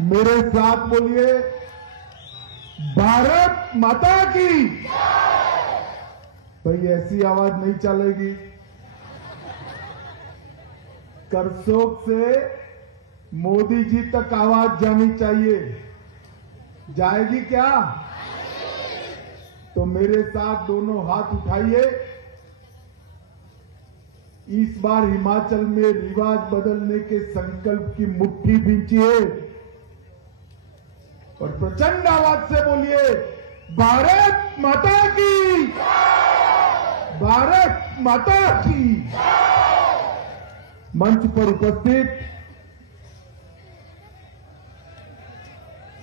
मेरे साथ बोलिए, भारत माता की। भाई ऐसी आवाज नहीं चलेगी। करसोग से मोदी जी तक आवाज जानी चाहिए। जाएगी क्या? तो मेरे साथ दोनों हाथ उठाइए। इस बार हिमाचल में रिवाज बदलने के संकल्प की मुट्ठी भींचिए और प्रचंड आवाज से बोलिए, भारत माता की, भारत माता की। मंच पर उपस्थित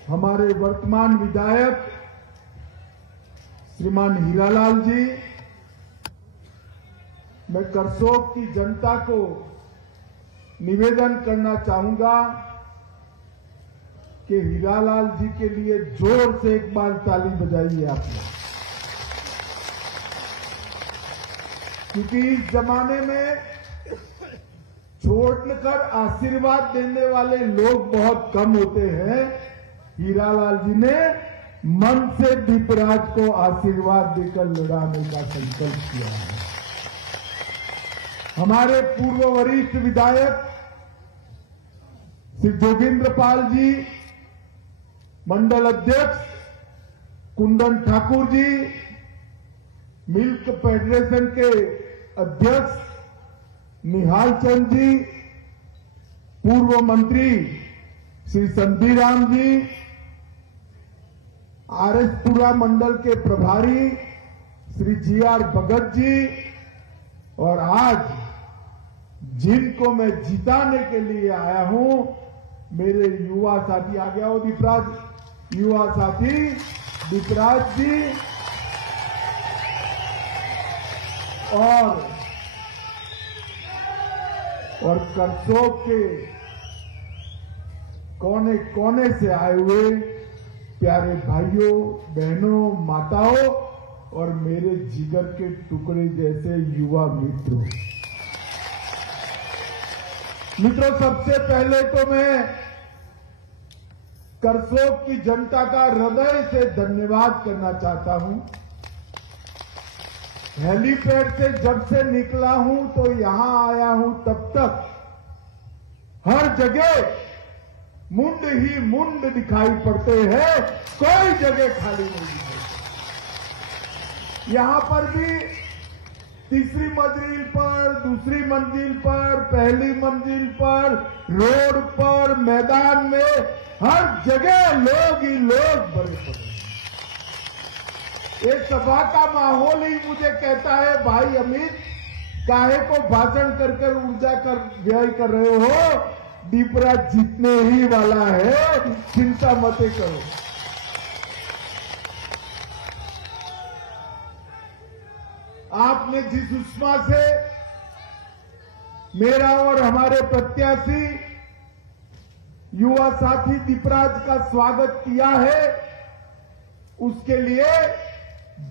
हमारे वर्तमान विधायक श्रीमान हीरालाल जी, मैं करसोग की जनता को निवेदन करना चाहूंगा कि हीरालाल जी के लिए जोर से एक बार ताली बजाइए आप लोग, क्योंकि इस जमाने में छोड़कर आशीर्वाद देने वाले लोग बहुत कम होते हैं। हीरालाल जी ने मन से दीपराज को आशीर्वाद देकर लड़ाने का संकल्प किया है। हमारे पूर्व वरिष्ठ विधायक श्री जोगिंद्र पाल जी, मंडल अध्यक्ष कुंदन ठाकुर जी, मिल्क फेडरेशन के अध्यक्ष निहाल चंद जी, पूर्व मंत्री श्री संधीराम जी, आरएसपुरा मंडल के प्रभारी श्री जीआर भगत जी, और आज जिनको मैं जिताने के लिए आया हूं, मेरे युवा साथी, आ गया हो दीपराज, युवा साथी दीपराज जी और करसोग के कोने कोने से आए हुए प्यारे भाइयों, बहनों, माताओं और मेरे जिगर के टुकड़े जैसे युवा मित्रों, सबसे पहले तो मैं करसोग की जनता का हृदय से धन्यवाद करना चाहता हूं। हेलीपैड से जब से निकला हूं तो यहां आया हूं, तब तक हर जगह मुंड ही मुंड दिखाई पड़ते हैं, कोई जगह खाली नहीं दिखाई। यहां पर भी तीसरी मंजिल पर, दूसरी मंजिल पर, पहली मंजिल पर, रोड पर, मैदान में, हर जगह लोग ही लोग भरे पड़े। एक सभा का माहौल ही मुझे कहता है, भाई अमित, काहे को भाषण कर ऊर्जा कर व्यय कर रहे हो, दीपराज जीतने ही वाला है, चिंता मत करो। आपने जिस उष्मा से मेरा और हमारे प्रत्याशी युवा साथी दीपराज का स्वागत किया है, उसके लिए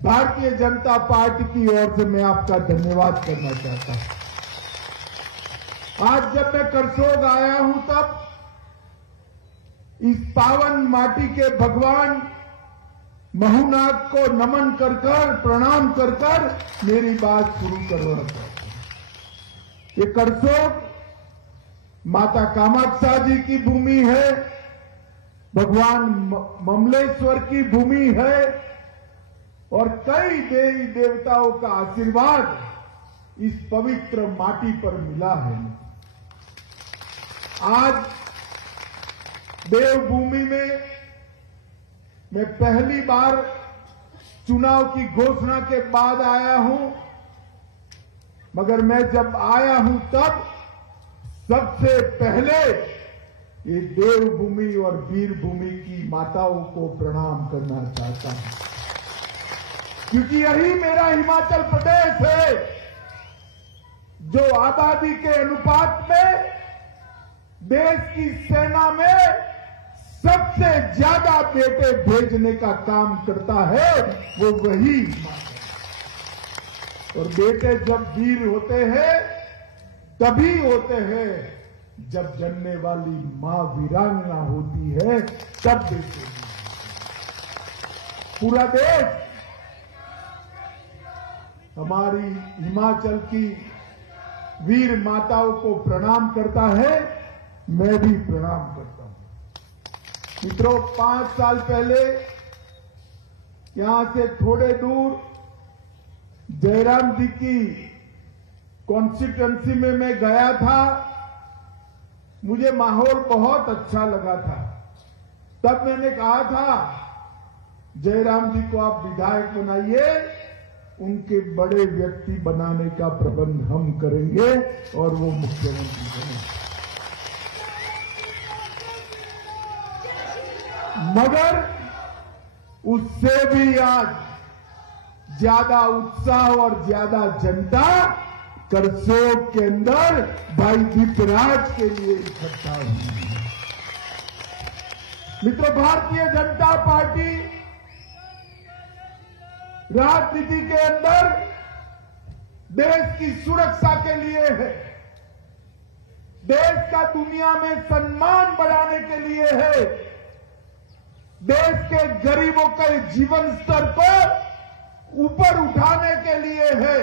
भारतीय जनता पार्टी की ओर से मैं आपका धन्यवाद करना चाहता हूं। आज जब मैं करसोग आया हूं, तब इस पावन माटी के भगवान महूनाग को नमन कर प्रणाम कर मेरी बात शुरू करना चाहता हूं। ये करसोग माता कामाक्षा जी की भूमि है, भगवान ममलेश्वर की भूमि है, और कई देवी देवताओं का आशीर्वाद इस पवित्र माटी पर मिला है। आज देवभूमि में मैं पहली बार चुनाव की घोषणा के बाद आया हूं, मगर मैं जब आया हूं तब सबसे पहले ये देवभूमि और वीरभूमि की माताओं को प्रणाम करना चाहता हूं, क्योंकि यही मेरा हिमाचल प्रदेश है जो आबादी के अनुपात में देश की सेना में सबसे ज्यादा बेटे भेजने का काम करता है, वो वही और बेटे जब वीर होते हैं तभी होते हैं जब जन्ने वाली मां वीरांगना होती है तब देते हैं। पूरा देश हमारी हिमाचल की वीर माताओं को प्रणाम करता है, मैं भी प्रणाम करता हूं। मित्रों, 5 साल पहले यहां से थोड़े दूर जयराम जी की कॉन्स्टिट्यूएंसी में मैं गया था। मुझे माहौल बहुत अच्छा लगा था। तब मैंने कहा था, जयराम जी को आप विधायक बनाइए, उनके बड़े व्यक्ति बनाने का प्रबंध हम करेंगे और वो मुख्यमंत्री बनेंगे। मगर उससे भी आज ज्यादा उत्साह और ज्यादा जनता करसोग के अंदर भाई दीपराज के लिए इकट्ठा हुई। मित्रों, भारतीय जनता पार्टी राजनीति के अंदर देश की सुरक्षा के लिए है, देश का दुनिया में सम्मान बढ़ाने के लिए है, देश के गरीबों के जीवन स्तर को ऊपर उठाने के लिए है,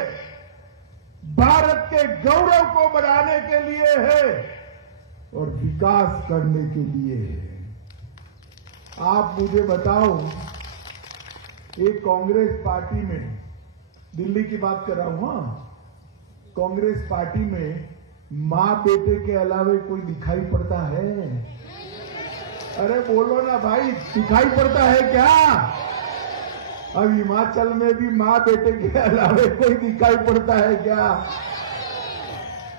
भारत के गौरव को बढ़ाने के लिए है और विकास करने के लिए है। आप मुझे बताओ, एक कांग्रेस पार्टी में, दिल्ली की बात कर रहा हूं, कांग्रेस पार्टी में मां बेटे के अलावे कोई दिखाई पड़ता है? अरे बोलो ना भाई, दिखाई पड़ता है क्या? अब हिमाचल में भी मां बेटे के अलावे कोई दिखाई पड़ता है क्या?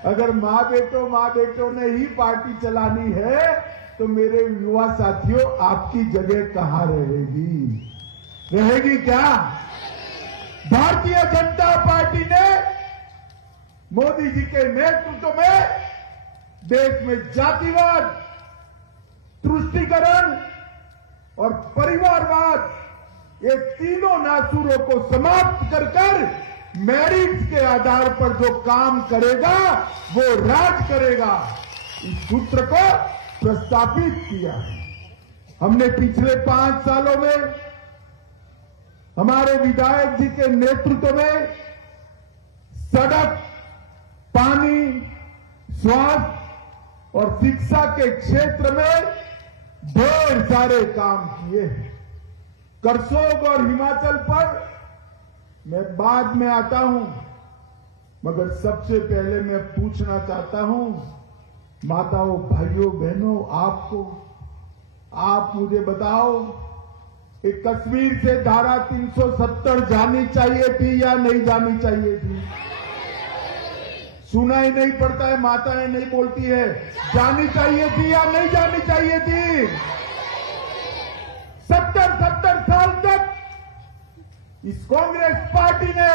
अगर मां बेटों ने ही पार्टी चलानी है तो मेरे युवा साथियों, आपकी जगह कहां रहेगी? रहेगी क्या? भारतीय जनता पार्टी ने मोदी जी के नेतृत्व में देश में जातिवाद, तुष्टीकरण और परिवारवाद, ये तीनों नासूरों को समाप्त कर मेरिट के आधार पर जो काम करेगा वो राज करेगा, इस सूत्र को प्रस्तावित किया है। हमने पिछले 5 सालों में हमारे विधायक जी के नेतृत्व में सड़क, पानी, स्वास्थ्य और शिक्षा के क्षेत्र में ढेर सारे काम किए हैं। करसोग और हिमाचल पर मैं बाद में आता हूं, मगर सबसे पहले मैं पूछना चाहता हूं, माताओं, भाइयों, बहनों, आप मुझे बताओ, एक कश्मीर से धारा 370 जानी चाहिए थी या नहीं जानी चाहिए थी? सुना ही नहीं पड़ता है, माताएं नहीं बोलती है, जानी चाहिए थी या नहीं जानी चाहिए थी? 70 साल तक इस कांग्रेस पार्टी ने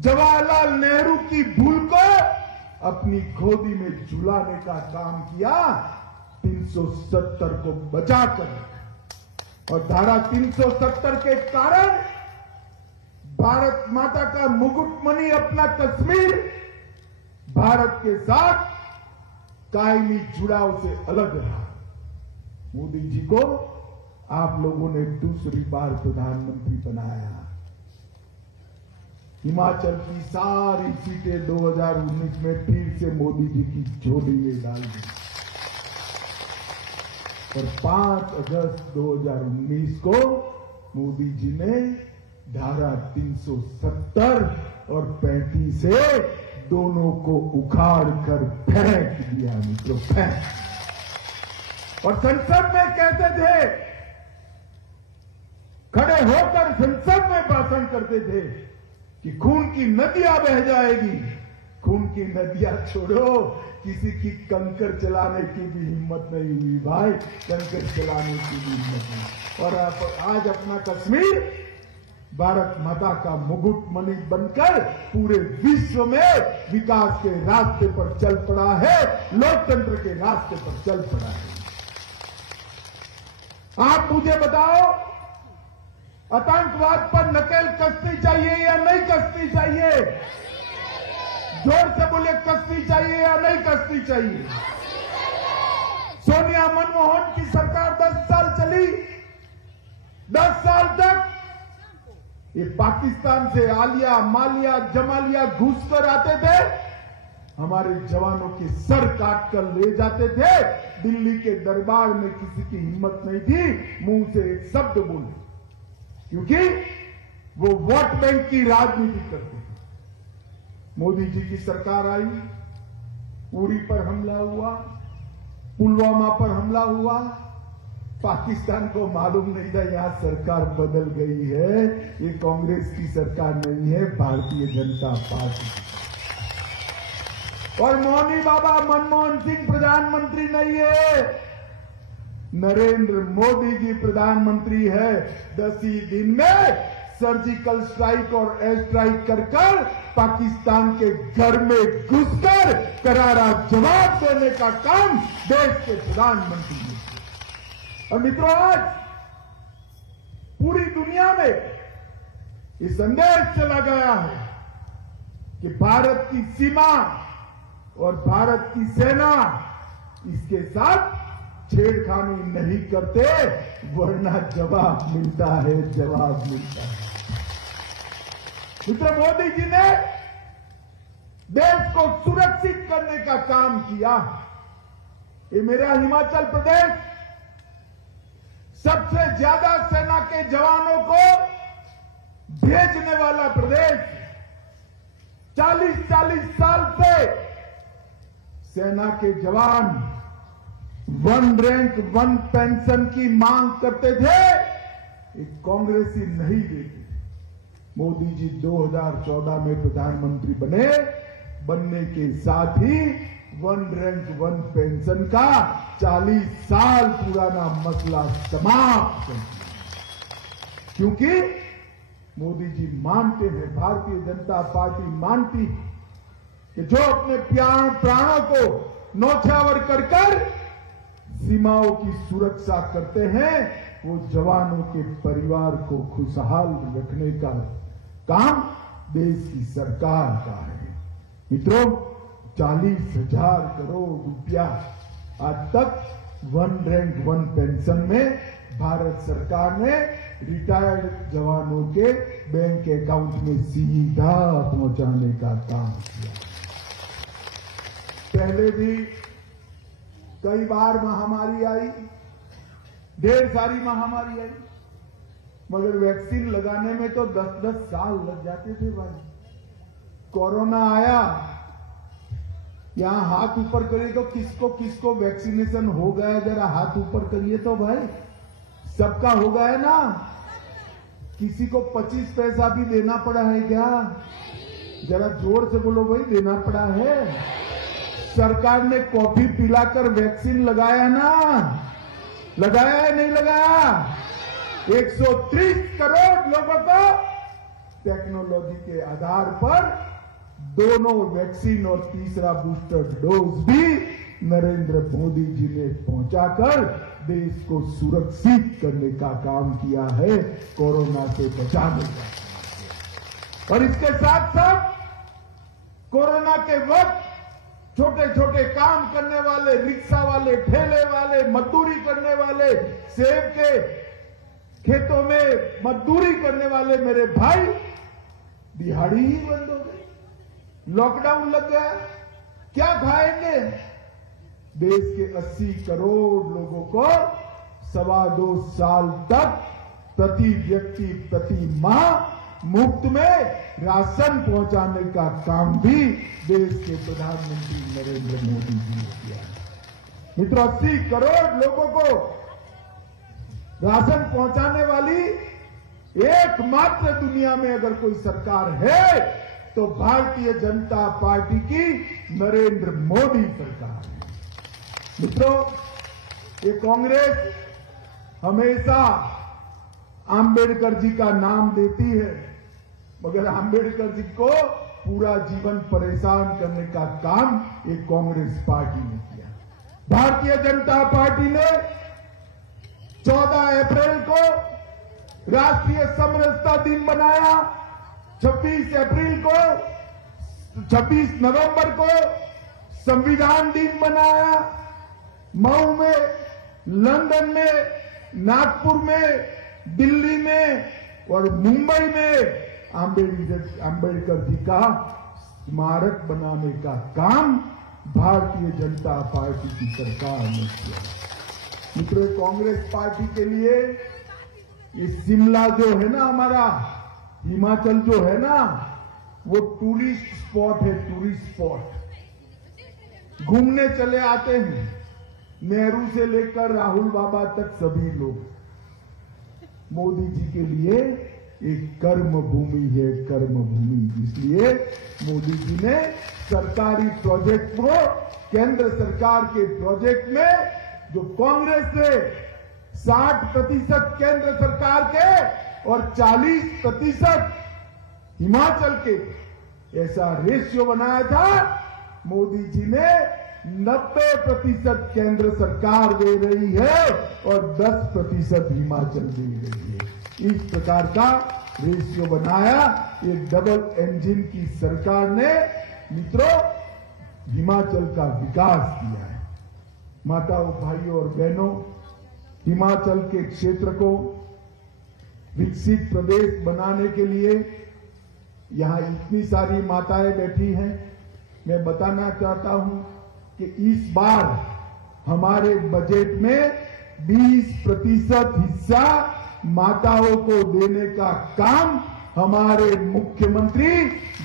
जवाहरलाल नेहरू की भूल को अपनी गोदी में झुलाने का काम किया, 370 को बचाकर। और धारा 370 के कारण भारत माता का मुकुटमणि अपना कश्मीर भारत के साथ कायमी जुड़ाव से अलग रहा। मोदी जी को आप लोगों ने दूसरी बार प्रधानमंत्री बनाया। हिमाचल की सारी सीटें 2019 में फिर से मोदी जी की झोली में डाल दी और 5 अगस्त 2019 को मोदी जी ने धारा 370 और 35 से दोनों को उखाड़ कर फेंक दिया। मित्रों, फेंक। और संसद में कहते थे, खड़े होकर संसद में भाषण करते थे कि खून की नदियां बह जाएगी। खून की नदियां छोड़ो, किसी की कंकर चलाने की भी हिम्मत नहीं हुई भाई, कंकर चलाने की भी हिम्मत नहीं। और आज अपना कश्मीर भारत माता का मुकुटमणि बनकर पूरे विश्व में विकास के रास्ते पर चल पड़ा है, लोकतंत्र के रास्ते पर चल पड़ा है। आप मुझे बताओ, आतंकवाद पर नकेल कसनी चाहिए या नहीं कसनी चाहिए? जोर से बोले, कसनी चाहिए या नहीं कसनी चाहिए। सोनिया मनमोहन की सरकार 10 साल चली, 10 साल तक ये पाकिस्तान से आलिया, मालिया, जमालिया घुस कर आते थे, हमारे जवानों के सर काट कर ले जाते थे। दिल्ली के दरबार में किसी की हिम्मत नहीं थी मुंह से एक शब्द बोले, क्योंकि वो वोट बैंक की राजनीति करते थे। मोदी जी की सरकार आई, उरी पर हमला हुआ, पुलवामा पर हमला हुआ, पाकिस्तान को मालूम नहीं था यहां सरकार बदल गई है, ये कांग्रेस की सरकार नहीं है, भारतीय जनता पार्टी। और मौनी बाबा मनमोहन सिंह प्रधानमंत्री नहीं है, नरेंद्र मोदी जी प्रधानमंत्री है। 10 ही दिन में सर्जिकल स्ट्राइक और एयर स्ट्राइक कर पाकिस्तान के घर में घुसकर करारा जवाब देने का काम देश के प्रधानमंत्री ने किया। और मित्रों, आज पूरी दुनिया में ये संदेश चला गया है कि भारत की सीमा और भारत की सेना इसके साथ छेड़खानी नहीं करते, वरना जवाब मिलता है, जवाब मिलता है। मित्र, मोदी जी ने देश को सुरक्षित करने का काम किया। ये मेरा हिमाचल प्रदेश सबसे ज्यादा सेना के जवानों को भेजने वाला प्रदेश। 40-40 साल से सेना के जवान 1 रैंक 1 पेंशन की मांग करते थे, एक कांग्रेसी नहीं देते। मोदी जी 2014 में प्रधानमंत्री बनने के साथ ही 1 रैंक 1 पेंशन का 40 साल पुराना मसला समाप्त कर दिया। क्योंकि मोदी जी मानते हैं, भारतीय जनता पार्टी मानती है कि जो अपने प्राणों को न्यौछावर कर सीमाओं की सुरक्षा करते हैं, वो जवानों के परिवार को खुशहाल रखने का काम देश की सरकार का है। मित्रों, 40,000 करोड़ रुपया आज तक 1 रैंक 1 पेंशन में भारत सरकार ने रिटायर्ड जवानों के बैंक अकाउंट में सीधा पहुंचाने का काम किया। पहले भी कई बार महामारी आई, ढेर सारी महामारी आई, मगर वैक्सीन लगाने में तो 10-10 साल लग जाते थे भाई। कोरोना आया, यहां हाथ ऊपर करिए तो किसको किसको वैक्सीनेशन हो गया, जरा हाथ ऊपर करिए तो भाई, सबका हो गया ना? किसी को 25 पैसा भी देना पड़ा है क्या? जरा जोर से बोलो भाई, देना पड़ा है? सरकार ने कॉफी पिलाकर वैक्सीन लगाया ना? लगाया है नहीं लगाया? 130 करोड़ लोगों को टेक्नोलॉजी के आधार पर दोनों वैक्सीन और तीसरा बूस्टर डोज भी नरेंद्र मोदी जी ने पहुंचाकर देश को सुरक्षित करने का काम किया है, कोरोना से बचाने का। और इसके साथ साथ कोरोना के वक्त छोटे छोटे काम करने वाले, रिक्शा वाले, ठेले वाले, मजदूरी करने वाले, सेब के खेतों में मजदूरी करने वाले मेरे भाई, दिहाड़ी ही बंद हो गई, लॉकडाउन लग गया, क्या खाएंगे? देश के 80 करोड़ लोगों को 2.25 साल तक प्रति व्यक्ति प्रति माह मुफ्त में राशन पहुंचाने का काम भी देश के प्रधानमंत्री नरेंद्र मोदी जी ने किया है। मित्रों, 80 करोड़ लोगों को राशन पहुंचाने वाली एकमात्र दुनिया में अगर कोई सरकार है तो भारतीय जनता पार्टी की नरेंद्र मोदी सरकार है। मित्रों, ये कांग्रेस हमेशा आंबेडकर जी का नाम देती है, मगर आंबेडकर जी को पूरा जीवन परेशान करने का काम एक कांग्रेस पार्टी ने किया। भारतीय जनता पार्टी ने 14 अप्रैल को राष्ट्रीय समरसता दिन बनाया, 26 नवंबर को संविधान दिन बनाया। मऊ में, लंदन में, नागपुर में, दिल्ली में और मुंबई में आंबेडकर जी का स्मारक बनाने का काम भारतीय जनता पार्टी की सरकार ने किया। मित्रों, कांग्रेस पार्टी के लिए ये शिमला जो है ना, हमारा हिमाचल जो है ना, वो टूरिस्ट स्पॉट है, टूरिस्ट स्पॉट। घूमने चले आते हैं, नेहरू से लेकर राहुल बाबा तक सभी लोग। मोदी जी के लिए एक कर्म भूमि है, कर्म भूमि। इसलिए मोदी जी ने सरकारी प्रोजेक्ट को, केंद्र सरकार के प्रोजेक्ट में जो कांग्रेस ने 60% केंद्र सरकार के और 40% हिमाचल के ऐसा रेशियो बनाया था, मोदी जी ने 90% केंद्र सरकार दे रही है और 10% हिमाचल दे रही है। इस प्रकार का रेशियो बनाया एक डबल इंजन की सरकार ने मित्रों हिमाचल का विकास किया है। माताओं, भाइयों और बहनों, हिमाचल के क्षेत्र को विकसित प्रदेश बनाने के लिए यहां इतनी सारी माताएं बैठी हैं। मैं बताना चाहता हूं कि इस बार हमारे बजट में 20% हिस्सा माताओं को देने का काम हमारे मुख्यमंत्री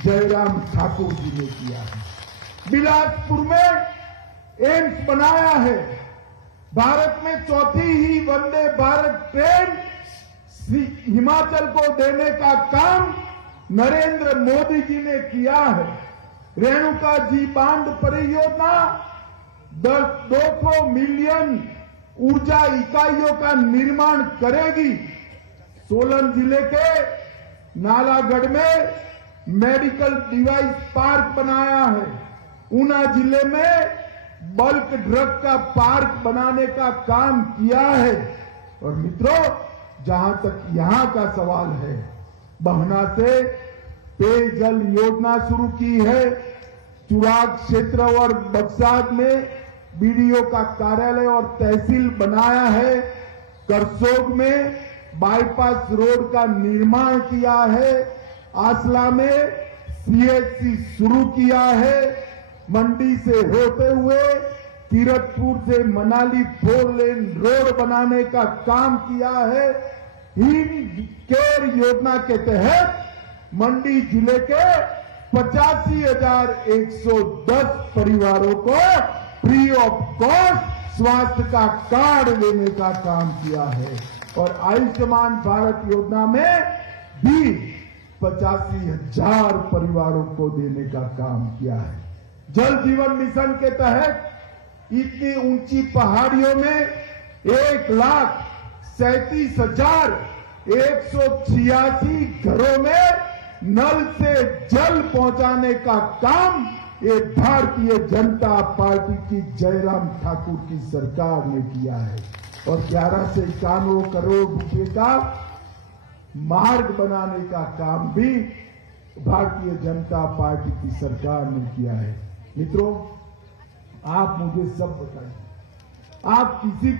जयराम ठाकुर जी ने किया है। बिलासपुर में एम्स बनाया है। भारत में चौथी ही वंदे भारत ट्रेन हिमाचल को देने का काम नरेंद्र मोदी जी ने किया है। रेणुका जी बांध परियोजना 200 मिलियन ऊर्जा इकाइयों का निर्माण करेगी। सोलन जिले के नालागढ़ में मेडिकल डिवाइस पार्क बनाया है। ऊना जिले में बल्क ड्रग का पार्क बनाने का काम किया है। और मित्रों, जहां तक यहां का सवाल है, बहना से पेयजल योजना शुरू की है। चुराग क्षेत्र और बक्साद में बीडीओ का कार्यालय और तहसील बनाया है। करसोग में बाईपास रोड का निर्माण किया है। आसला में सीएचसी शुरू किया है। मंडी से होते हुए कीरतपुर से मनाली 4 लेन रोड बनाने का काम किया है। हिम केयर योजना के तहत मंडी जिले के 85,110 परिवारों को फ्री ऑफ कॉस्ट स्वास्थ्य का कार्ड देने का काम किया है। और आयुष्मान भारत योजना में भी 85,000 परिवारों को देने का काम किया है। जल जीवन मिशन के तहत इतनी ऊंची पहाड़ियों में 1,37,186 घरों में नल से जल पहुंचाने का काम ये भारतीय जनता पार्टी की जयराम ठाकुर की सरकार ने किया है। और 11 से 91 करोड़ रुपए का मार्ग बनाने का काम भी भारतीय जनता पार्टी की सरकार ने किया है। मित्रों, आप मुझे सब बताइए, आप किसी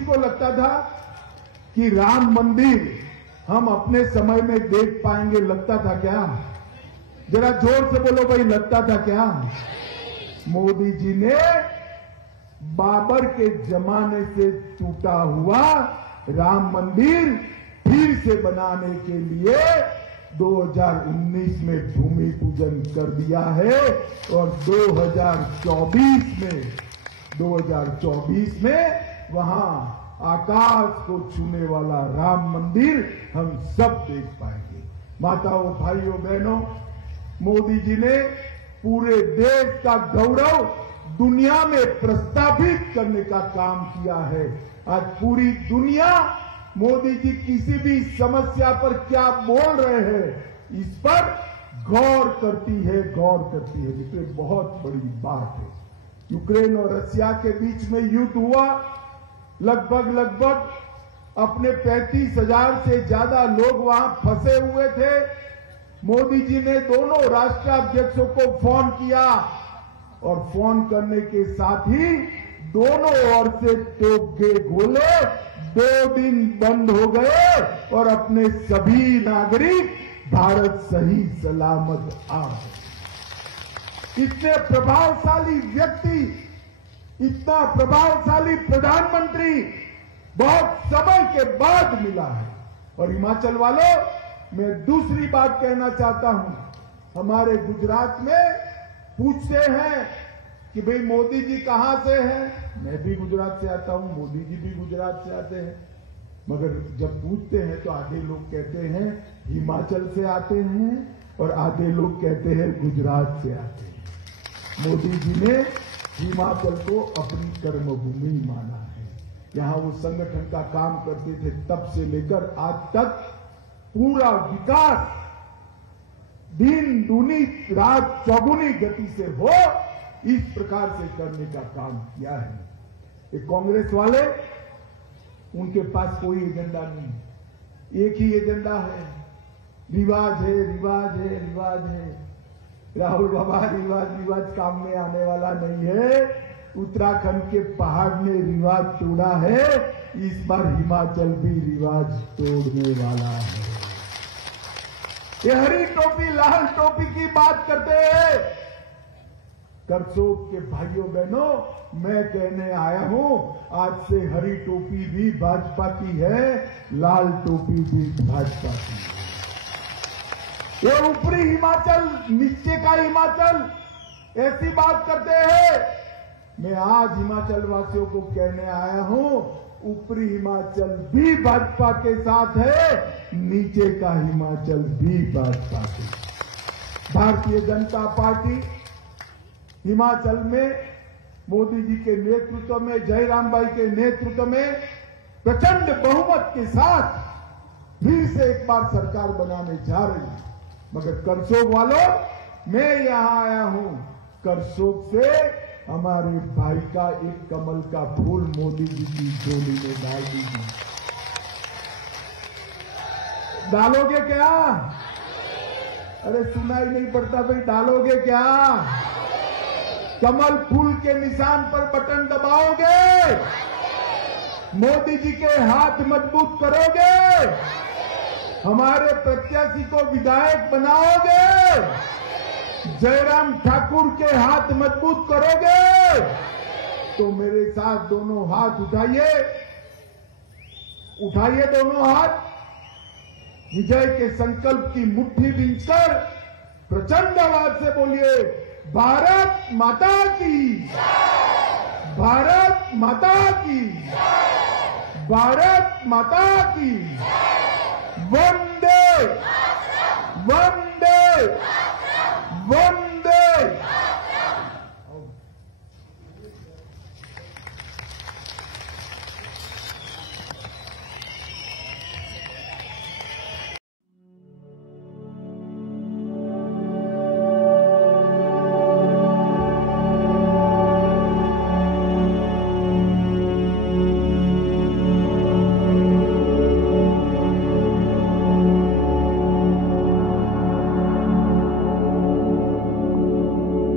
को लगता था कि राम मंदिर हम अपने समय में देख पाएंगे? लगता था क्या? जरा जोर से बोलो भाई, लगता था क्या? मोदी जी ने बाबर के जमाने से टूटा हुआ राम मंदिर फिर से बनाने के लिए 2019 में भूमि पूजन कर दिया है। और 2024 में वहां आकाश को छूने वाला राम मंदिर हम सब देख पाएंगे। माताओं, भाइयों, बहनों, मोदी जी ने पूरे देश का गौरव दुनिया में प्रस्थापित करने का काम किया है। आज पूरी दुनिया मोदी जी किसी भी समस्या पर क्या बोल रहे हैं, इस पर गौर करती है। ये बहुत बड़ी बात है। यूक्रेन और रशिया के बीच में युद्ध हुआ। लगभग अपने 35,000 से ज्यादा लोग वहां फंसे हुए थे। मोदी जी ने दोनों राष्ट्राध्यक्षों को फोन किया और फोन करने के साथ ही दोनों ओर से तोप के गोले 2 दिन बंद हो गए और अपने सभी नागरिक भारत सही सलामत आ गए। इतने प्रभावशाली व्यक्ति, इतना प्रभावशाली प्रधानमंत्री बहुत समय के बाद मिला है। और हिमाचल वालों, मैं दूसरी बात कहना चाहता हूं। हमारे गुजरात में पूछते हैं कि भाई मोदी जी कहां से हैं। मैं भी गुजरात से आता हूं, मोदी जी भी गुजरात से आते हैं, मगर जब पूछते हैं तो आधे लोग कहते हैं हिमाचल से आते हैं और आधे लोग कहते हैं गुजरात से आते हैं। मोदी जी ने हिमाचल को अपनी कर्मभूमि माना है। यहां वो संगठन का काम करते थे, तब से लेकर आज तक पूरा विकास दिन दूनी रात चौगुनी गति से हो, इस प्रकार से करने का काम किया है। ये कांग्रेस वाले, उनके पास कोई एजेंडा नहीं, एक ही एजेंडा है, रिवाज है, रिवाज है, रिवाज है। राहुल बाबा, रिवाज काम में आने वाला नहीं है। उत्तराखंड के पहाड़ ने रिवाज तोड़ा है, इस बार हिमाचल भी रिवाज तोड़ने वाला है। ये हरी टोपी लाल टोपी की बात करते हैं। करसोग के भाइयों बहनों, मैं कहने आया हूं, आज से हरी टोपी भी भाजपा की है, लाल टोपी भी भाजपा की है। ये ऊपरी हिमाचल, नीचे का हिमाचल, ऐसी बात करते हैं। मैं आज हिमाचल वासियों को कहने आया हूं, ऊपरी हिमाचल भी भाजपा के साथ है, नीचे का हिमाचल भी भाजपा के। भारतीय जनता पार्टी हिमाचल में मोदी जी के नेतृत्व में, जयराम भाई के नेतृत्व में प्रचंड बहुमत के साथ फिर से एक बार सरकार बनाने जा रही है। मगर करसोग वालों, मैं यहां आया हूं, करसोग से हमारे भाई का एक कमल का फूल मोदी जी की झोली में डाल दीजिए। डालोगे क्या? अरे सुनाई नहीं पड़ता भाई, डालोगे क्या? कमल फूल के निशान पर बटन दबाओगे? मोदी जी के हाथ मजबूत करोगे? हमारे प्रत्याशी को विधायक बनाओगे? जयराम ठाकुर के हाथ मजबूत करोगे? तो मेरे साथ दोनों हाथ उठाइए, उठाइए दोनों हाथ, विजय के संकल्प की मुट्ठी बींचकर प्रचंड आवाज से बोलिए, भारत माता की, भारत माता की, भारत माता की।